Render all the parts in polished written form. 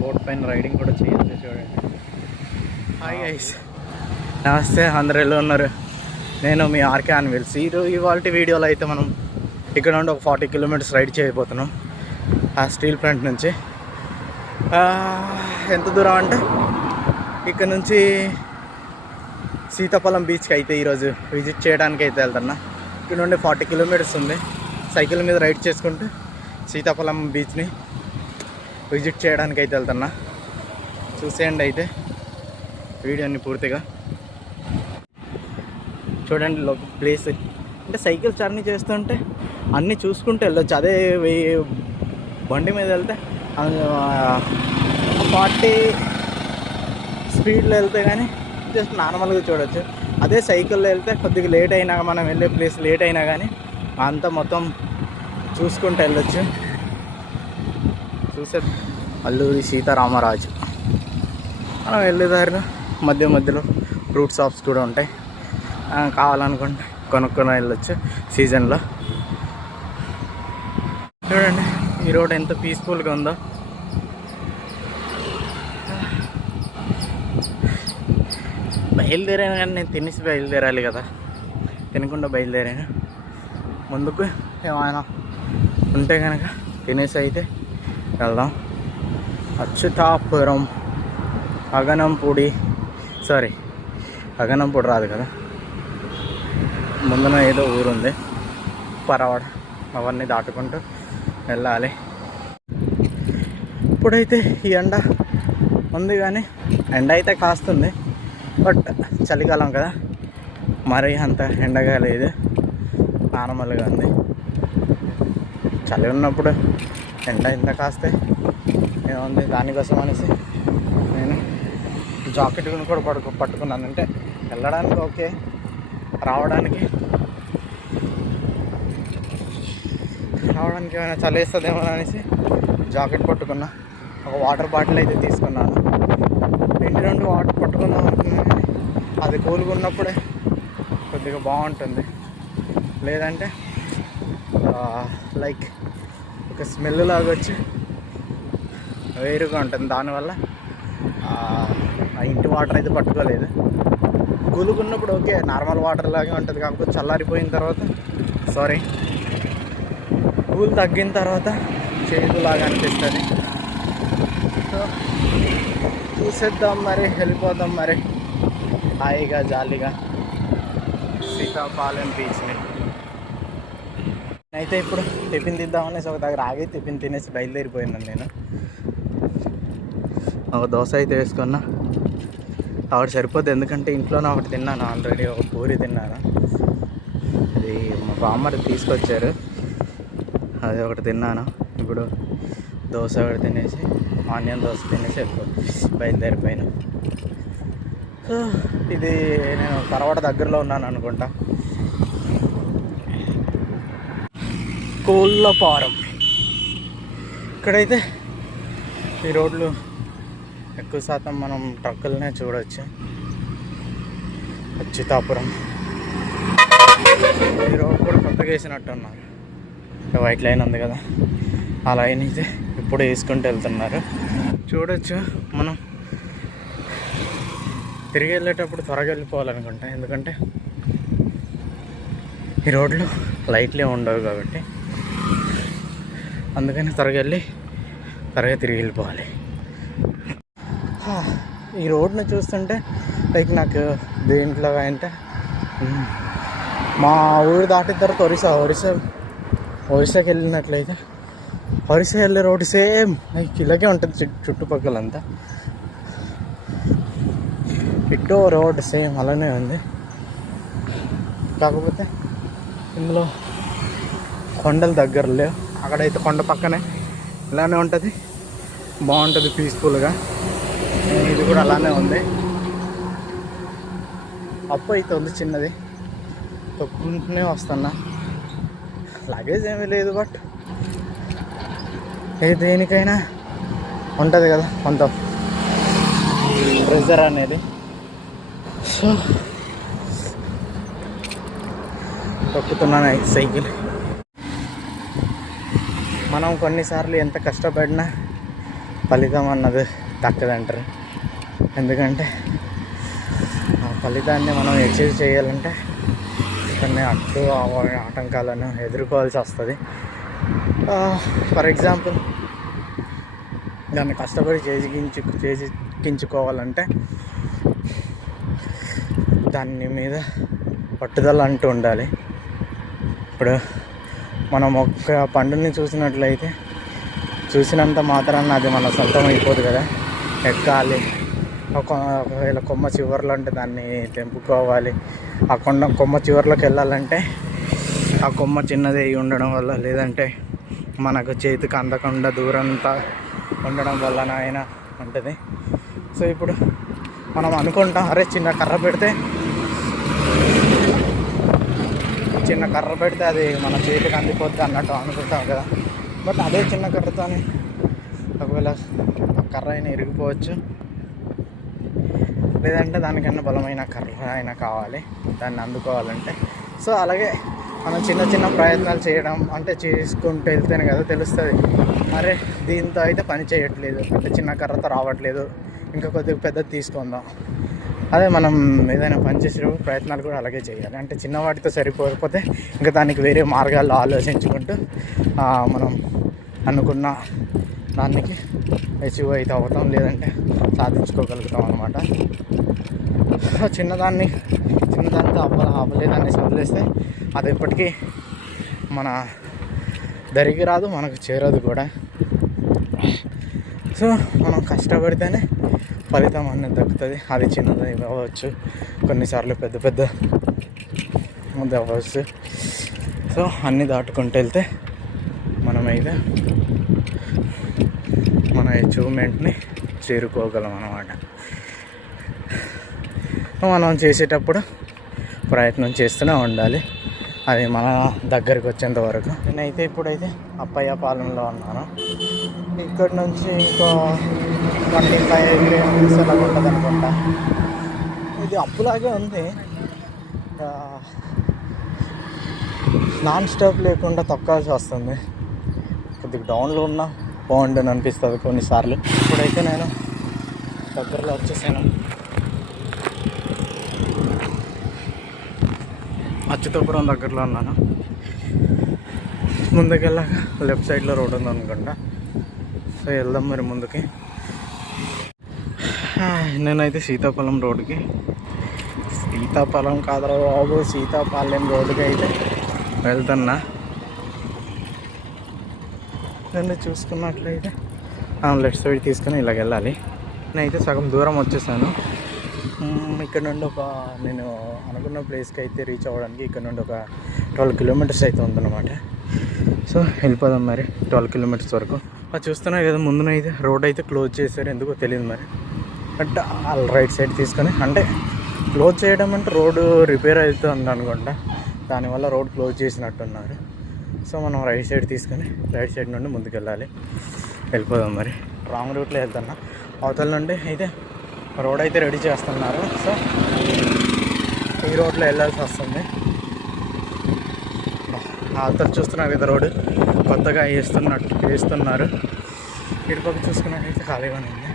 Boat పైన riding కూడా చేయొచ్చు. చూడండి. హాయ్ గైస్, నమస్తే. అందరు ఎలా ఉన్నారు? నేను మీ ఆర్కే అన్విల్స్. ఇవాళ వీడియోలో అయితే మనం ఇక్కడ నుండి ఒక 40 కిలోమీటర్స్ రైడ్ చేయబోతున్నాం ఆ స్టీల్ ప్లాంట్ నుంచి. ఎంత దూరం అంటే ఇక్కడ నుంచి సీతాఫలం బీచ్కి అయితే ఈరోజు విజిట్ చేయడానికి అయితే వెళ్తున్నా. ఇక్కడ నుండి 40 కిలోమీటర్స్ ఉంది. సైకిల్ మీద రైడ్ చేసుకుంటూ సీతాఫలం బీచ్ని విజిట్ చేయడానికి అయితే వెళ్తున్నా. చూసేయండి అయితే వీడియోని పూర్తిగా చూడండి. ప్లేస్ అంటే సైకిల్ జర్నీ చేస్తుంటే అన్నీ చూసుకుంటూ వెళ్ళొచ్చు. అదే బండి మీద వెళ్తే 40 స్పీడ్లో వెళ్తే కానీ జస్ట్ నార్మల్గా చూడవచ్చు. అదే సైకిల్లో వెళ్తే కొద్దిగా లేట్ అయినా, మనం వెళ్ళే ప్లేస్ లేట్ అయినా కానీ అంతా మొత్తం చూసుకుంటూ వెళ్ళొచ్చు. చూసే అల్లూరి సీతారామరాజు. మనం వెళ్ళేదారిలో మధ్యలో ఫ్రూట్ షాప్స్ కూడా ఉంటాయి. కావాలనుకుంటే కొనుక్కొని వెళ్ళొచ్చు సీజన్లో. చూడండి ఈ రోడ్ ఎంత పీస్ఫుల్గా ఉందో. బయలుదేరాను కానీ నేను తినేసి బయలుదేరాలి కదా, తినకుండా బయలుదేరాను. ముందుకు ఏమైనా ఉంటే కనుక తినేసి అయితే వెళ్దాం. అచ్యుతాపురం అగనంపూడి రాదు కదా, ముందున ఏదో ఊరుంది, పరవాడ. అవన్నీ దాటుకుంటూ వెళ్ళాలి. ఇప్పుడైతే ఈ ఎండ ఉంది కానీ ఎండ అయితే కాస్తుంది, బట్ చలికాలం కదా, మరీ అంత ఎండగా లేదు, నార్మల్గా ఉంది. చలి ఉన్నప్పుడు ఎండ ఎంత కాస్తే ఏముంది, దానికోసం అనేసి నేను జాకెట్ కూడా పట్టుకున్నాను. అంటే వెళ్ళడానికి ఓకే, రావడానికి ఏమైనా చలి వేస్తుందేమో అనేసి జాకెట్ పట్టుకున్నా. ఒక వాటర్ బాటిల్ అయితే తీసుకున్నాను. ఇంటి నుండి వాటర్ పట్టుకుందాం అనుకున్నాను కానీ అది కూల్గా ఉన్నప్పుడే కొద్దిగా బాగుంటుంది. లేదంటే లైక్ ఒక స్మెల్ లాగా వచ్చి వేరుగా ఉంటుంది. దానివల్ల ఆ ఇంటి వాటర్ అయితే పట్టుకోలేదు. కూల్గా ఉన్నప్పుడు ఓకే, నార్మల్ వాటర్ లాగే ఉంటుంది. కాకపోతే చల్లారిపోయిన తర్వాత కూల్ తగ్గిన తర్వాత చేదులాగా అనిపిస్తుంది. సో చూసేద్దాం మరి, వెళ్ళిపోదాం మరి హాయిగా జాలీగా సీతాఫలం బీచ్ని. అయితే ఇప్పుడు టిఫిన్ తిద్దామనేసి ఒక దగ్గర ఆగి టిఫిన్ తినేసి బయలుదేరిపోయినాను. నేను ఒక దోశ అయితే వేసుకున్నా. ఒకటి సరిపోద్ది, ఎందుకంటే ఇంట్లోనే ఒకటి తిన్నాను ఆల్రెడీ. ఒక పూరి తిన్నాను, అది మా బామ్మడి తీసుకొచ్చారు, అది ఒకటి తిన్నాను. ఇప్పుడు దోశ ఒకటి తినేసి, ఆనియన్ దోశ తినేసి బయలుదేరిపోయాను. సో ఇది నేను పరవాడ దగ్గరలో ఉన్నాను అనుకుంటా. కోళ్ళపారం. ఇక్కడైతే ఈ రోడ్లు ఎక్కువ శాతం మనం ట్రక్కులనే చూడవచ్చు. అచ్యుతాపురం ఈ రోడ్ కూడా కొత్తగా వేసినట్టు ఉన్నారు. వైట్ లైన్ ఉంది కదా, ఆ లైన్ అయితే ఇప్పుడు వేసుకుంటూ వెళ్తున్నారు. చూడొచ్చు. మనం తిరిగి వెళ్ళేటప్పుడు త్వరగా వెళ్ళిపోవాలనుకుంటా, ఎందుకంటే ఈ రోడ్లు లైట్లే ఉండవు కాబట్టి, అందుకని త్వరగా తిరిగి వెళ్ళిపోవాలి. ఈ రోడ్ని చూస్తుంటే లైక్ నాకు దేంట్లో అంటే మా ఊరు దాటిన తర్వాత ఒరిస్సాకి వెళ్ళినట్లయితే ఒరిస్సా వెళ్ళే రోడ్డు సేమ్ లైక్ ఇలాగే ఉంటుంది. చుట్టుపక్కలంతా ఇటో రోడ్ సేమ్ అలానే ఉంది. కాకపోతే ఇందులో కొండలు దగ్గర లేవు. అక్కడైతే కొండ పక్కనే ఇలానే ఉంటుంది, బాగుంటుంది పీస్ఫుల్గా. ఇది కూడా అలానే ఉంది. అప్పు అయితే ఉంది చిన్నది, తొక్కుంటూనే వస్తున్నా. లగేజ్ ఏమీ లేదు, బట్ దేనికైనా ఉంటుంది కదా కొంత ప్రెజర్ అనేది. సో తొక్కుతున్నాను అయితే సైకిల్. మనం కొన్నిసార్లు ఎంత కష్టపడినా ఫలితం అన్నది దక్కదంటారు. ఎందుకంటే ఆ ఫలితాన్ని మనం అచీవ్ చేయాలంటే కొన్ని ఆటంకాలను ఎదుర్కోవాల్సి వస్తుంది. ఫర్ ఎగ్జాంపుల్ దాన్ని కష్టపడి చేజిక్కించుకోవాలంటే దాని మీద పట్టుదల అంటూ ఉండాలి. ఇప్పుడు మనం ఒక్క పండుని చూసినట్లయితే చూసినంత మాత్రాన అది మన సొంతం అయిపోదు కదా. ఎక్కాలి, ఒకవేళ కొమ్మ చివర్లో అంటే దాన్ని తెంపుకోవాలి. ఆ కొమ్మ చివర్లోకి వెళ్ళాలంటే ఆ కొమ్మ చిన్నది అయి ఉండడం వల్ల, లేదంటే మనకు చేతికి అందకుండా దూరంతా ఉండడం వలన అయినా ఉంటుంది. సో ఇప్పుడు మనం అనుకుంటాం, అరే చిన్న కర్ర పెడితే అది మన చేతికి అందిపోద్ది అన్నట్టు అనుకుంటాం కదా. బట్ అదే చిన్న కర్రతోని ఒకవేళ ఆ కర్ర అయినా ఇరిగిపోవచ్చు, లేదంటే దానికన్నా బలమైన కర్ర అయినా కావాలి దాన్ని అందుకోవాలంటే. సో అలాగే మనం చిన్న చిన్న ప్రయత్నాలు చేయడం అంటే చేసుకుంటూ వెళ్తేనే కదా తెలుస్తుంది, అరే దీంతో అయితే పని చేయట్లేదు, అంటే చిన్న కర్రతో రావట్లేదు, ఇంకా కొద్దిగా పెద్దది తీసుకుందాం. అదే మనం ఏదైనా పని చేసేటప్పుడు ప్రయత్నాలు కూడా అలాగే చేయాలి. అంటే చిన్న వాటితో సరిపోకపోతే ఇంకా దానికి వేరే మార్గాల్లో ఆలోచించుకుంటూ మనం అనుకున్న దానికి అచీవ్ అయితే అవుతాం, లేదంటే సాధించుకోగలుగుతాం అన్నమాట. చిన్నదానితో అవ్వలేదాన్ని వదిలేస్తే అది ఎప్పటికీ మన దరికి రాదు, మనకు చేరదు కూడా. సో మనం కష్టపడితేనే ఫలితం అనేది దక్కుతుంది. అది చిన్నది అవ్వచ్చు, కొన్నిసార్లు పెద్ద అవ్వచ్చు. సో అన్నీ దాటుకుంటూ వెళ్తే మనమైతే మన అచీవ్మెంట్ని చేరుకోగలం అన్నమాట. మనం చేసేటప్పుడు ప్రయత్నం చేస్తూనే ఉండాలి, అది మన దగ్గరికి వచ్చేంత వరకు. నేనైతే ఇప్పుడైతే అప్పయ్యపాలెంలో ఉన్నాను. ఇక్కడ నుంచి ఇంకో 25 కిలోమీటర్స్ అలా ఉంటుంది అనుకుంటా. ఇది అప్పులాగే ఉంది, నాన్ స్టాప్ లేకుండా తొక్కాల్సి వస్తుంది. కొద్దిగా డౌన్లో ఉన్నా బాగుంటుంది అనిపిస్తుంది కొన్నిసార్లు. ఇప్పుడైతే నేను దగ్గరలో వచ్చేసాను. అచ్యుతాపురం దగ్గరలో ఉన్నాను. ముందుకెళ్ళాక లెఫ్ట్ సైడ్లో రోడ్ ఉంది అనుకుంటా. సో వెళ్దాం మరి ముందుకి. నేనైతే సీతాఫలం రోడ్డుకి, సీతాఫలం కాదురా బాబు, సీతాపాలెం రోడ్డుకి అయితే వెళ్తున్నా. నన్ను చూసుకున్నట్లయితే లెఫ్ట్ సైడ్ తీసుకొని ఇలాగ వెళ్ళాలి. నేనైతే సగం దూరం వచ్చేసాను. ఇక్కడ నుండి నేను అనుకున్న ప్లేస్కి అయితే రీచ్ అవ్వడానికి ఇక్కడ నుండి ఒక 12 కిలోమీటర్స్ అయితే ఉందన్నమాట. సో వెళ్ళిపోదాం మరి 12 కిలోమీటర్స్ వరకు. అది చూస్తున్నా కదా ముందునైతే రోడ్ అయితే క్లోజ్ చేశారు, ఎందుకో తెలియదు మరి. బట్ రైట్ సైడ్ తీసుకొని, అంటే క్లోజ్ చేయడం అంటే రోడ్డు రిపేర్ అవుతుంది అనుకుంటా, దానివల్ల రోడ్ క్లోజ్ చేసినట్టున్నారు. సో మనం రైట్ సైడ్ తీసుకొని రైట్ సైడ్ నుండి ముందుకు వెళ్ళిపోదాం మరి. రాంగ్ రూట్లో వెళ్తున్నా. అవతల నుండి అయితే రోడ్ అయితే రెడీ చేస్తున్నారు. సో ఈ రోడ్లో వెళ్ళాల్సి వస్తుంది. అవతల చూస్తున్నారు కదా రోడ్డు కొత్తగా వేస్తున్నారు. ఇటుపక్క చూసుకున్నట్టయితే ఖాళీగానే ఉంది.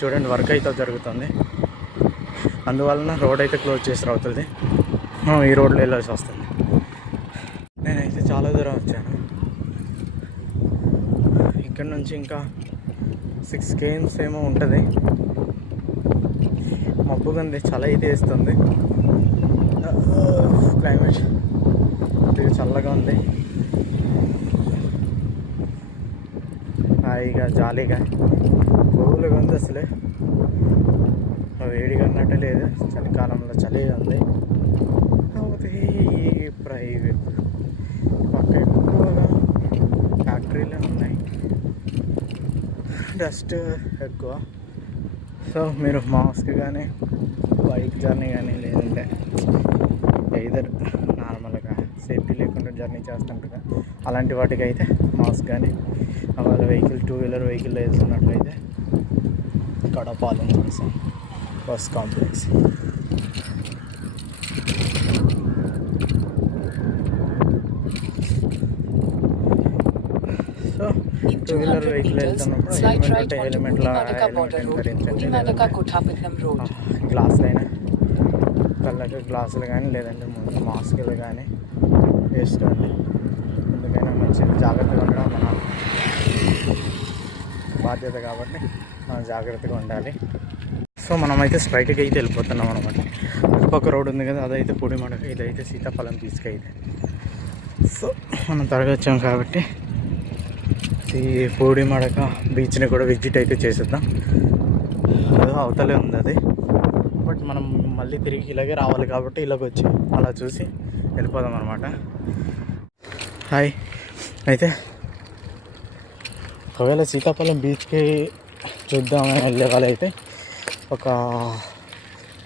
చూడండి వర్క్ అయితే జరుగుతుంది, అందువలన రోడ్ అయితే క్లోజ్ చేసి అవుతుంది. ఈ రోడ్లో వెళ్ళాల్సి వస్తుంది. నేనైతే చాలా దూరం వచ్చాను. ఇక్కడ నుంచి ఇంకా 6 km ఏమో ఉంటుంది. మబ్బుగా ఉంది, చలి అయితే వేస్తుంది. క్లైమేట్ చల్లగా ఉంది, హాయిగా జాలీగా కూల్గా ఉంది. అసలే వేడిగా అన్నట్టు లేదు, చలికాలంలో చలిగా ఉంది. కాకపోతే ఈ ప్రైవేట్ పక్క ఎక్కువగా ఫ్యాక్టరీలే ఉన్నాయి, డస్ట్ ఎక్కువ. సో మీరు మాస్క్ కానీ బైక్ జర్నీ కానీ లేదంటే ఎయిదర్ నార్మల్గా సేఫ్టీ లేకుండా జర్నీ చేస్తుంటారు అలాంటి వాటికి అయితే మాస్క్ కానీ, వాళ్ళ వెహికల్ 2-వీలర్ వెహికల్లో వెళ్తున్నట్లయితే Kadapalem junction bus complex. So wheeler 200 vehicle meters, వెళ్తున్నప్పుడు slight హెల్మెట్ right ఉంటే onto హెల్మెట్లో Pudi-Madaka హెల్మెట్ border road, ధరించండి, Pudi-Madaka లేదంటే Kothapatnam road. గ్లాసులు అయినా కళ్ళకి గ్లాసులు కానీ లేదంటే ముందు మాస్కులు కానీ వేసుకోండి. ఎందుకైనా మంచిది, జాగ్రత్తగా ఉండడం మన బాధ్యత కాబట్టి మనం జాగ్రత్తగా ఉండాలి. సో మనమైతే స్ట్రైట్గా అయితే వెళ్ళిపోతున్నాం అనమాట. అటుపక్క రోడ్ ఉంది కదా, అదైతే పుడిమడక, ఇదైతే సీతాఫలం తీసుకైతే. సో మనం త్వరగా వచ్చాం కాబట్టి ఈ పూడిమడక బీచ్ని కూడా విజిట్ అయితే చేసేద్దాం. అదో అవతలే ఉంది అది, బట్ మనం మళ్ళీ తిరిగి ఇలాగే రావాలి కాబట్టి ఇలాగ వచ్చి అలా చూసి వెళ్ళిపోదాం అనమాట. హాయ్, అయితే ఒకవేళ సీతాఫలం బీచ్కి చూద్దామని వెళ్ళే వాళ్ళు అయితే ఒక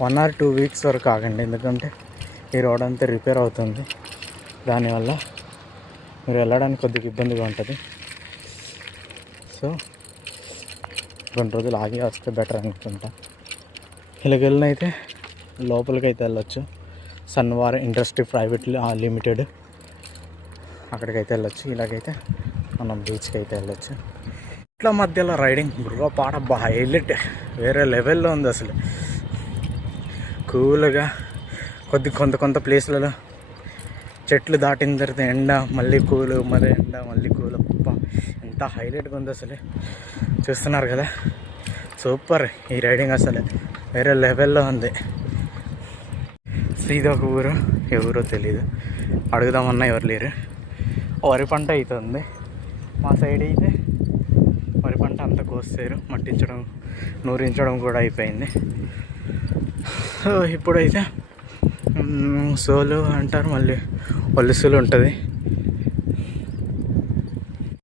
1 or 2 weeks వరకు ఆగండి, ఎందుకంటే ఈ రోడ్ అంతా రిపేర్ అవుతుంది. దానివల్ల మీరు వెళ్ళడానికి కొద్దిగా ఇబ్బందిగా ఉంటుంది. సో కొన్ని రోజులు ఆగి వస్తే బెటర్ అనుకుంటా. ఇలాగ వెళ్ళినైతే లోపలికి అయితే వెళ్ళొచ్చు. సన్వార్ ఇండస్ట్రీ ప్రైవేట్ లిమిటెడ్, అక్కడికైతే వెళ్ళొచ్చు. ఇలాగైతే మనం బీచ్కి అయితే వెళ్ళొచ్చు. ఇట్లా మధ్యలో రైడింగ్ గుర్రపాట హైలైట్, వేరే లెవెల్లో ఉంది అసలు. కూల్గా కొంత ప్లేస్లలో చెట్లు దాటిన తర్వాత ఎండ, మళ్ళీ కూలు, మళ్ళీ ఎండ, మళ్ళీ కూలు. ఎంత హైలైట్గా ఉంది అసలు, చూస్తున్నారు కదా. సూపర్ ఈ రైడింగ్, అసలు వేరే లెవెల్లో ఉంది. ఇది ఒక ఊరు, ఎవరో తెలీదు, అడుగుదామన్నా ఎవరు లేరు. వరి పంట అవుతుంది మా సైడ్ అయితే. వరి పంట అంతా కోస్తారు, మట్టించడం, నూరించడం కూడా అయిపోయింది. సో ఇప్పుడైతే సోలు అంటారు, మళ్ళీ ఒలుసులు ఉంటుంది.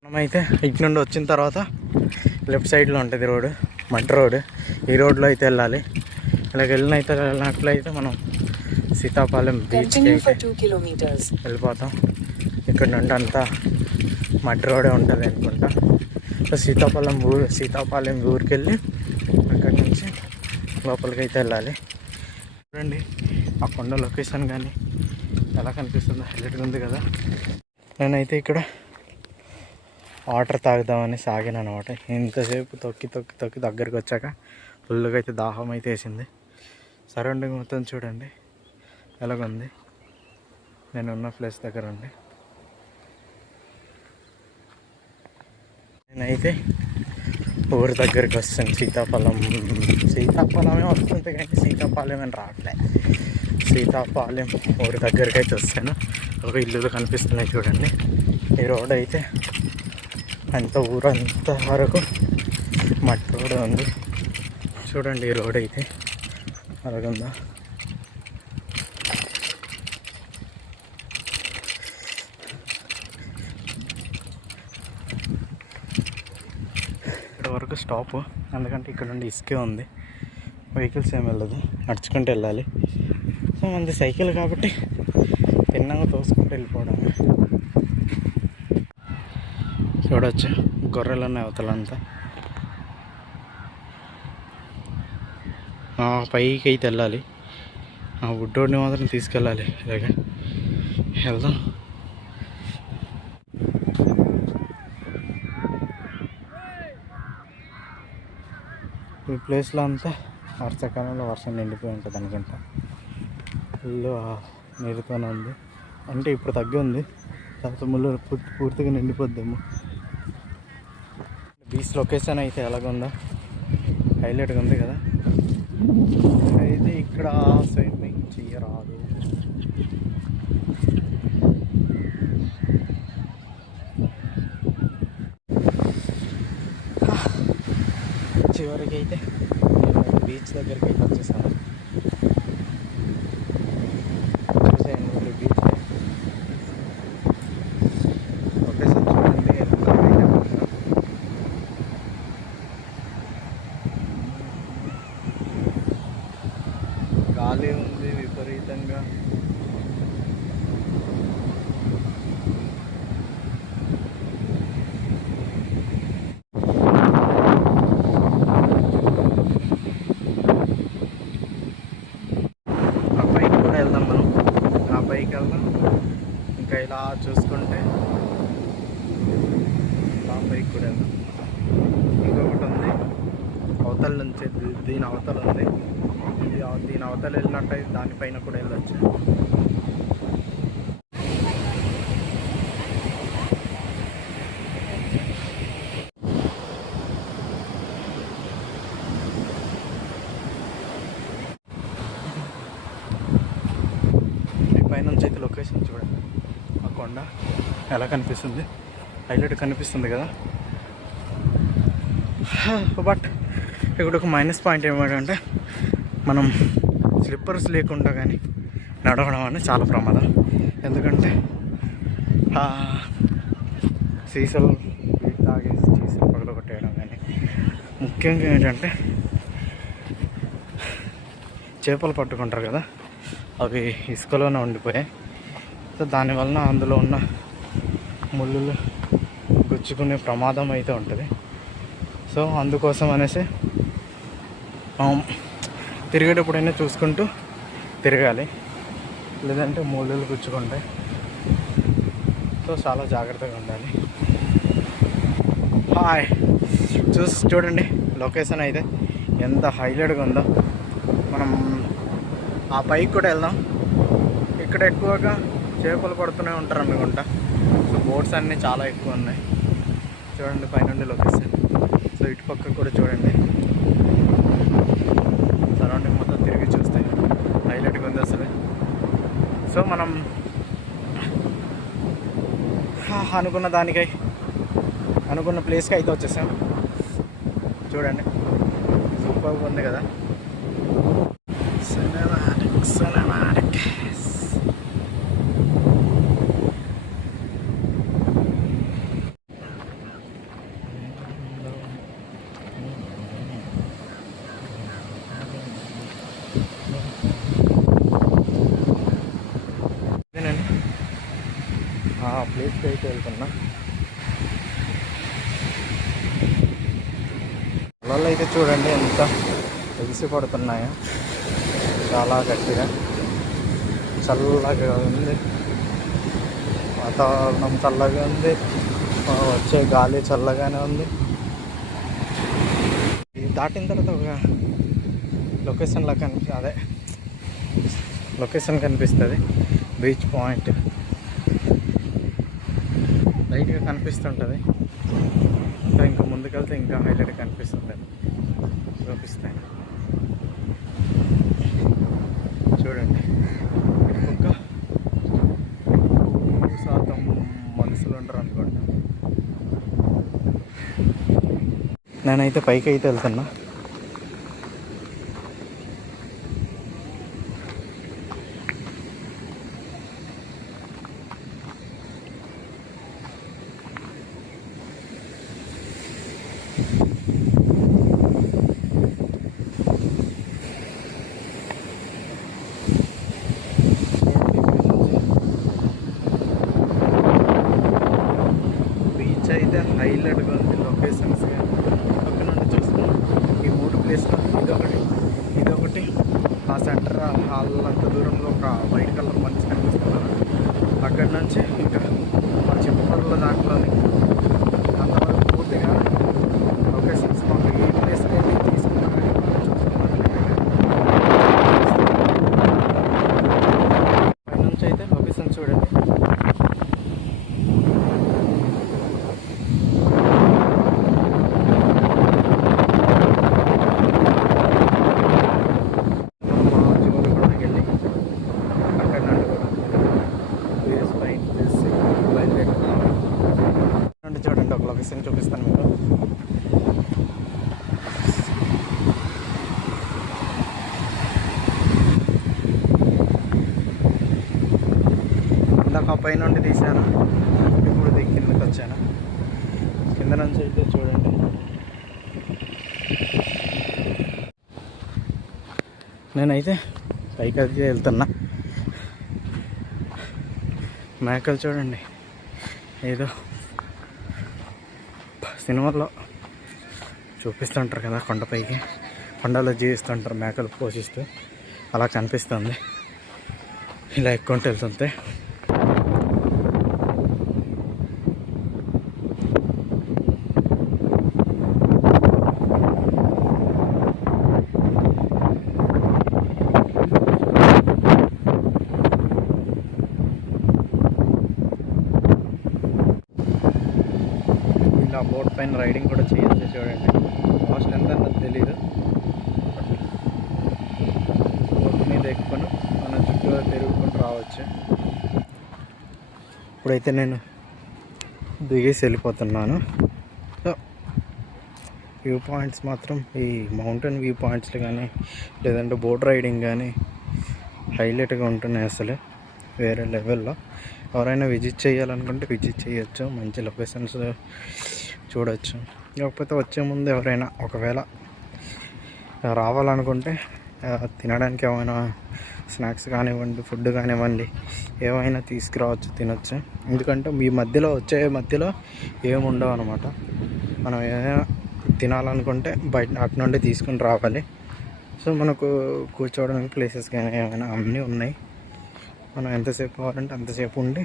మనమైతే ఇటు నుండి వచ్చిన తర్వాత లెఫ్ట్ సైడ్లో ఉంటుంది రోడ్డు, మట్టి రోడ్డు. ఈ రోడ్లో అయితే వెళ్ళాలి. ఇలాగ వెళ్ళినట్లయితే మనం సీతాఫలం బీచ్కి వెళ్ళిపోతాం. ఇక్కడ నుండి అంతా మట్టి రోడే ఉంటుంది అనుకుంటా. సో సీతాఫలం ఊరికి వెళ్ళి అక్కడి నుంచి లోపలికి అయితే వెళ్ళాలి. చూడండి ఆ కొండ లొకేషన్ కానీ ఎలా కనిపిస్తుందో, హైలైట్గా ఉంది కదా. నేనైతే ఇక్కడ వాటర్ తాగుదామని సాగాను అనమాట. ఇంతసేపు తొక్కి దగ్గరికి వచ్చాక ఫుల్గా అయితే దాహం అయితే వేసింది. సరౌండింగ్ మొత్తం చూడండి ఎలాగుంది. నేను ఉన్న ప్లేస్ దగ్గర ఉండి నేనైతే ఊరి దగ్గరికి వస్తాను. సీతాఫలమే వస్తుంది కానీ సీతాఫలం అని రావట్లే. సీతాఫలం ఊరి దగ్గరికి అయితే వస్తాను. ఒక ఇల్లు కనిపిస్తున్నాయి చూడండి. ఈ రోడ్ అయితే అంత ఊరంత వరకు మట్టి రోడ్ ఉంది చూడండి. ఈ రోడ్ అయితే అలాగుందా. ఇక్కడ వరకు స్టాప్, ఎందుకంటే ఇక్కడ నుండి ఇసుకే ఉంది, వెహికల్స్ ఏమి వెళ్ళదు, నడుచుకుంటూ వెళ్ళాలి. సో మనది సైకిల్ కాబట్టి తిన్నగా తోసుకుంటూ వెళ్ళిపోవడం. చూడవచ్చు గొర్రెలు ఉన్నాయి అవతలంతా. పైకి అయితే వెళ్ళాలి, ఆ వుడ్ రోడ్ని మాత్రం తీసుకెళ్ళాలి. ఇలాగే వెళ్దాం. ఈ ప్లేస్లో అంతా వర్షాకాలంలో వర్షం నిండిపోయి ఉంటుంది అనుకుంటా. ఫుల్ నీరుతోనే ఉంది, అంటే ఇప్పుడు తగ్గి ఉంది, తర్వాత ముళ్ళు పూర్తిగా నిండిపోద్దేమో. బీచ్ లొకేషన్ అయితే ఎలాగుందో, హైలైట్గా ఉంది కదా. అయితే ఇక్కడ స్విమ్మింగ్ చేయరాదు. చివరికి అయితే బీచ్ దగ్గరికి అయితే వచ్చేసాను. చూసేయండి బీచ్ లొకేషన్ చూడండి. గాలి ఉంది విపరీతంగా. ఇంకా ఇలా చూసుకుంటే పైకి కూడా వెళ్దాం. అవతల నుంచి దీని అవతల ఉంది. దీని అవతల వెళ్ళినట్టయితే దానిపైన కూడా వెళ్ళొచ్చు. పైనుంచి అయితే లొకేషన్ చూడండి, ఆ కొండ ఎలా కనిపిస్తుంది, హైలైట్ కనిపిస్తుంది కదా. బట్ ఇక్కడ ఒక మైనస్ పాయింట్ ఏమిటంటే మనం స్లిప్పర్స్ లేకుండా కానీ నడవడం అనేది చాలా ప్రమాదం. ఎందుకంటే సీసలు తాగేసి సీసలు పగలగొట్టేయడం కానీ, ముఖ్యంగా ఏంటంటే చేపలు పట్టుకుంటారు కదా, అవి ఇసుకలోనే ఉండిపోయాయి. సో దానివలన అందులో ఉన్న ముళ్ళు గుచ్చుకునే ప్రమాదం అయితే ఉంటుంది. సో అందుకోసం అనేసి తిరిగేటప్పుడైనా చూసుకుంటూ తిరగాలి, లేదంటే ముళ్ళు గుచ్చుకుంటాయి. సో చాలా జాగ్రత్తగా ఉండాలి. హాయ్, చూడండి లొకేషన్ అయితే ఎంత హైలైట్గా ఉందో. మనం ఆ పైకి కూడా వెళ్దాం. ఇక్కడ ఎక్కువగా చేపలు పడుతూనే ఉంటారు అనుకుంటా. సో బోట్స్ అన్నీ చాలా ఎక్కువ ఉన్నాయి. చూడండి పైనుండి లొకేషన్. సో ఇటు పక్క కూడా చూడండి, సరౌండింగ్ మొత్తం తిరిగి చూస్తే హైలైట్గా ఉంది అసలు. సో మనం అనుకున్న ప్లేస్కి అయితే వచ్చేసాం. చూడండి సూపర్గా ఉంది కదా. సినిమాటిక్ ఇదేనండి ఆ ప్లేస్కి అయితే వెళ్తున్నా. అలలు అయితే చూడండి ఎంత ఎగిసి పడుతున్నాయో, చాలా గట్టిగా. చల్లగా ఉంది వాతావరణం, చల్లగా ఉంది, వచ్చే గాలి చల్లగానే ఉంది. ఇది దాటిన తర్వాత ఒక లొకేషన్ కనిపిస్తుంది. బీచ్ పాయింట్ లైట్గా కనిపిస్తుంటుంది. ఇంకా ముందుకెళ్తే ఇంకా హైలైట్ కనిపిస్తుంది, చూపిస్తాను. చూడండి ఒక్క 100% మనుషులు ఉండరు అనుకోండి. నేనైతే పైకి అయితే వెళ్తున్నా. బీచ్ అయితే హైలైట్గా ఉంది. లొకేషన్స్ పక్క నుండి చూస్తున్నాం. ఈ 3 ప్లేస్లో ఇదొకటి ఆ సెంటర్ హాల్ దూరంలో ఒక వైట్ కలర్ మంచి కనిపిస్తున్నారు. అక్కడి నుంచి ఇంకా మన చిప్పల దాంట్లోని అంతవరకు పూర్తిగా లొకేషన్స్ మాకు ఏ ప్లేస్కి వెళ్ళి తీసుకున్నా కానీ పై నుంచి అయితే లొకేషన్ చూడండి. చూడండి ఒక లొకేషన్ చూపిస్తాను మీకు. ఇందాక పై నుండి తీసాను, ఇప్పుడు కిందకి వచ్చాను. కింద నుంచి అయితే చూడండి నేనైతే పైకి అయితే వెళ్తున్నా. మేకలు చూడండి, ఏదో సినిమాల్లో చూపిస్తుంటారు కదా, కొండలో జీవిస్తుంటారు మేకలు పోషిస్తూ, అలా కనిపిస్తుంది. ఇలా ఎక్కుంటూ వెళ్తుంటే చూడండి. కాస్ట్ ఎంత అన్నది తెలీదు. బోట్ మీద ఎక్కుకొని మన చుట్టూ తిరుగుకుంటూ రావచ్చు. ఇప్పుడైతే నేను దిగేసి వెళ్ళిపోతున్నాను. సో వ్యూ పాయింట్స్ మాత్రం ఈ మౌంటైన్ వ్యూ పాయింట్స్లు కానీ లేదంటే బోట్ రైడింగ్ కానీ హైలైట్గా ఉంటున్నాయి. అసలు వేరే లెవెల్లో. ఎవరైనా విజిట్ చేయాలనుకుంటే విజిట్ చేయొచ్చు, మంచి లొకేషన్స్ చూడవచ్చు. కాకపోతే వచ్చే ముందు ఎవరైనా ఒకవేళ రావాలనుకుంటే తినడానికి ఏమైనా స్నాక్స్ కానివ్వండి, ఫుడ్ కానివ్వండి, ఏమైనా తీసుకురావచ్చు, తినొచ్చు. ఎందుకంటే మీ మధ్యలో ఏముండవు అనమాట. మనం ఏదైనా తినాలనుకుంటే బయట అటు నుండి తీసుకుని రావాలి. సో మనకు కూర్చోవడానికి ప్లేసెస్ కానీ ఏమైనా అన్నీ ఉన్నాయి. మనం ఎంతసేపు కావాలంటే అంతసేపు ఉండి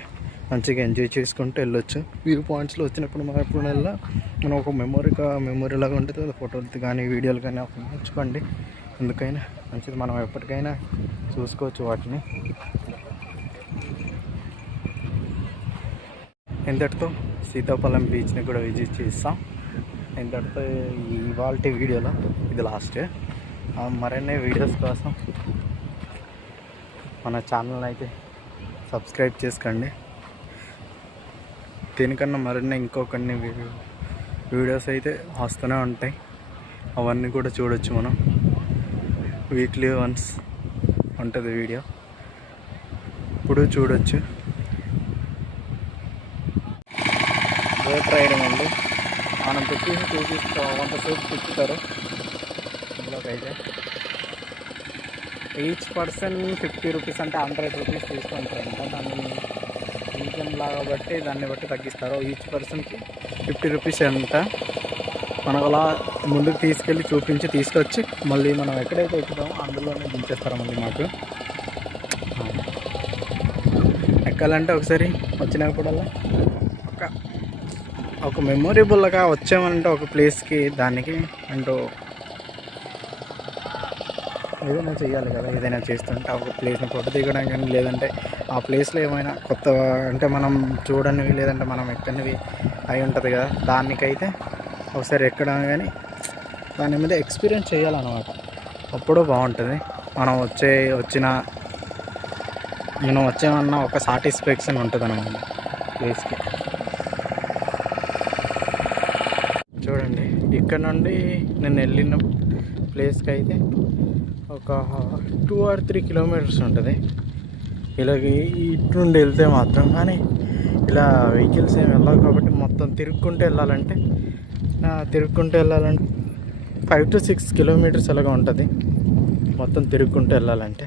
మంచిగా ఎంజాయ్ చేసుకుంటూ వెళ్ళొచ్చు. వ్యూ పాయింట్స్లో వచ్చినప్పుడు మనం ఎప్పుడైనా మనం ఒక మెమొరీ లాగా ఉంటుంది. ఫోటోలు కానీ వీడియోలు కానీ ఉంచుకోండి. ఎందుకైనా మంచిది, మనం ఎప్పటికైనా చూసుకోవచ్చు వాటిని. ఇంతటితో సీతాఫలం బీచ్ని కూడా విజిట్ చేస్తాం. ఇంతటితో ఇవాళ వీడియోలో ఇది లాస్ట్. మరిన్ని వీడియోస్ కోసం మన ఛానల్ అయితే సబ్స్క్రైబ్ చేసుకోండి. దీనికన్నా మరిన్ని ఇంకొన్ని వీడియోస్ అయితే వస్తూనే ఉంటాయి. అవన్నీ కూడా చూడొచ్చు. మనం వీక్లీ వన్స్ ఉంటుంది వీడియో, ఇప్పుడు చూడొచ్చు. బోట్ రైడింగ్ అండి. మనం పెట్టి చూపిస్తాం, 100 సేపు తిప్పుతారు. ఇందులోకైతే ఈచ్ పర్సన్ 50 రూపీస్ అంటే 100 రూపీస్ తీసుకుంటారంట. దాన్ని ఇంజన్ లాగా బట్టి దాన్ని బట్టి తగ్గిస్తారు. ఈచ్ పర్సన్కి 50 రూపీస్ అంట. మనకు అలా ముందుకు తీసుకెళ్ళి చూపించి తీసుకొచ్చి మళ్ళీ మనం ఎక్కడైతే ఎక్కుతామో అందులోనే దించేస్తారు మళ్ళీ మాకు. ఎక్కాలంటే ఒకసారి వచ్చినప్పుడల్లా ఒక మెమొరబుల్గా వచ్చామంటే ఒక ప్లేస్కి, దానికి అంటూ ఏదైనా చేయాలి కదా. ఏదైనా చేస్తుంటే ఒక ప్లేస్ని ఫోటో దిగడం కానీ, లేదంటే ఆ ప్లేస్లో ఏమైనా కొత్త అంటే మనం చూడనివి లేదంటే మనం ఎక్కనివి అయి ఉంటుంది కదా, దానికైతే ఒకసారి ఎక్కడం కానీ దాని మీద ఎక్స్పీరియన్స్ చేయాలన్నమాట. అప్పుడు బాగుంటుంది. మనం వచ్చామన్న ఒక సాటిస్ఫాక్షన్ ఉంటుంది అన్నమాట ప్లేస్కి. చూడండి, ఇక్కడ నుండి నేను వెళ్ళిన ప్లేస్కి అయితే ఒక 2 or 3 కిలోమీటర్స్ ఉంటుంది. ఇలాగే ఇటు నుండి వెళ్తే మాత్రం, కానీ ఇలా వెహికల్స్ ఏమి వెళ్ళాలి కాబట్టి మొత్తం తిరుక్కుంటూ వెళ్ళాలంటే 5 to 6 కిలోమీటర్స్ అలాగా ఉంటుంది మొత్తం తిరుక్కుంటూ వెళ్ళాలంటే.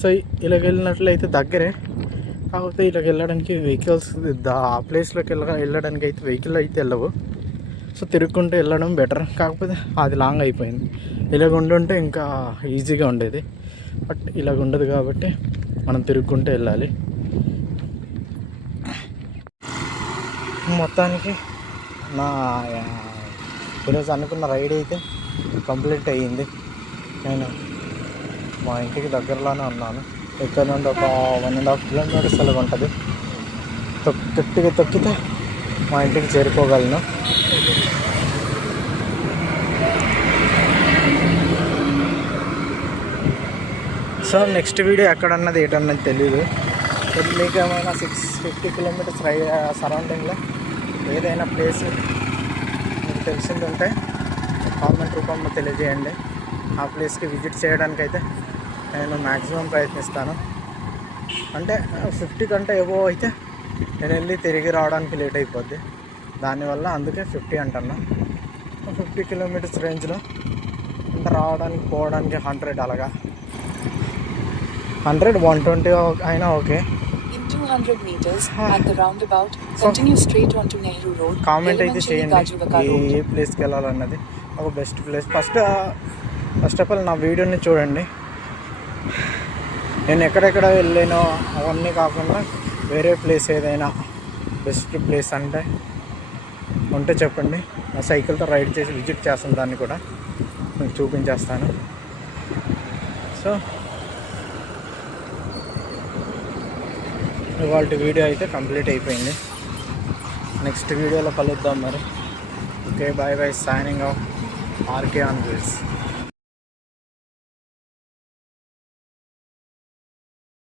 సో ఇలాగ వెళ్ళినట్లయితే దగ్గరే, కాకపోతే ఇలాగ వెళ్ళడానికి వెహికల్స్ ఆ ప్లేస్లోకి వెళ్ళడానికి అయితే వెహికల్ అయితే వెళ్ళవు. సో తిరుక్కుంటూ వెళ్ళడం బెటర్. కాకపోతే అది లాంగ్ అయిపోయింది. ఇలాగ ఉండుంటే ఇంకా ఈజీగా ఉండేది, బట్ ఇలాగ ఉండదు కాబట్టి మనం తిరుక్కుంటూ వెళ్ళాలి. మొత్తానికి నా ఈరోజు అనుకున్న రైడ్ అయితే కంప్లీట్ అయ్యింది. నేను మా ఇంటికి దగ్గరలోనే ఉన్నాను. ఇక్కడ నుండి ఒక 1.5 కిలోమీటర్స్ అలాగ ఉంటుంది. గట్టిగా తొక్కితే మా ఇంటికి చేరుకోగలను. సో నెక్స్ట్ వీడియో ఎక్కడన్నది ఏంటన్నది తెలీదు. మీకు ఏమైనా 650 కిలోమీటర్స్ సరౌండింగ్లో ఏదైనా ప్లేస్ మీకు తెలిసింది ఉంటే కామెంట్ రూపంలో తెలియజేయండి. ఆ ప్లేస్కి విజిట్ చేయడానికైతే నేను మ్యాక్సిమం ప్రయత్నిస్తాను. అంటే 50 కంటే ఎబో అయితే నేను వెళ్ళి తిరిగి రావడానికి లేట్ అయిపోద్ది. దానివల్ల అందుకే 50 అంటున్నా. 50 కిలోమీటర్స్ రేంజ్లో అంటే రావడానికి పోవడానికి 100 అలాగా 100, 120 అయినా okay. In 200 meters at the roundabout, continue straight onto Nehru Road. Comment అయితే చేయండి ఏ ప్లేస్కి వెళ్ళాలన్నది. ఒక best place first of all నా వీడియోని చూడండి. నేను ఎక్కడెక్కడ వెళ్ళానో అవన్నీ కాకుండా వేరే ప్లేస్ ఏదైనా బెస్ట్ ప్లేస్ అంటే ఉంటే చెప్పండి. ఆ సైకిల్తో రైడ్ చేసి విజిట్ చేస్తాను, దాన్ని కూడా మీకు చూపించేస్తాను. సో ఇవాళ వీడియో అయితే కంప్లీట్ అయిపోయింది. నెక్స్ట్ వీడియోలో కలుద్దాం మరి. Okay bye bye, signing off RK on wheels.